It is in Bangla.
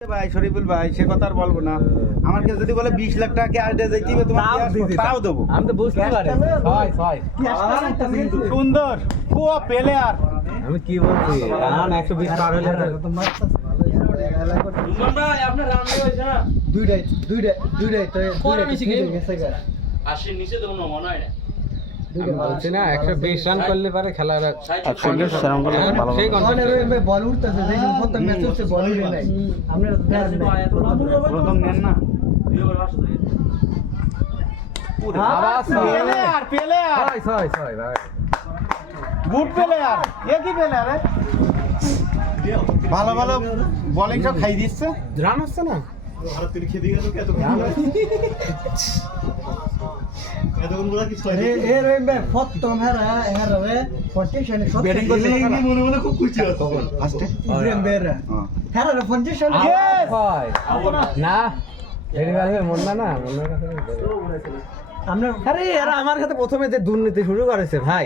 ভাই শরীফুল ভাই সে কথা আর বলব না। আমার কাছে যদি বলে বিশ লাখ টাকা ক্যাশ দিয়ে হবে তোমার তাও দেবো। আমি তো বুঝতে পারি সুন্দর ও পেলে আর আমি কি বলছি? রান একশো বিশ পার হলে দুইটাই দুইটাই দুইটাই তো নিচে তো মনে হয় না। বলছি না একশো বিশ রান করলে পারে খেলার আচ্ছা বেশ সেরকম করলে ভালো বল উঠতেছে প্রথম ম্যাচ হচ্ছে নাই। প্রথম নেন না। ভালো ভালো বোলিং সব খাই দিচ্ছে। রান হচ্ছে না? রহিম ভাই না মনে মনে মন মনের কাছে আমরা আরে এরা আমার সাথে প্রথমে যে দুর্নীতি শুরু করেছে ভাই।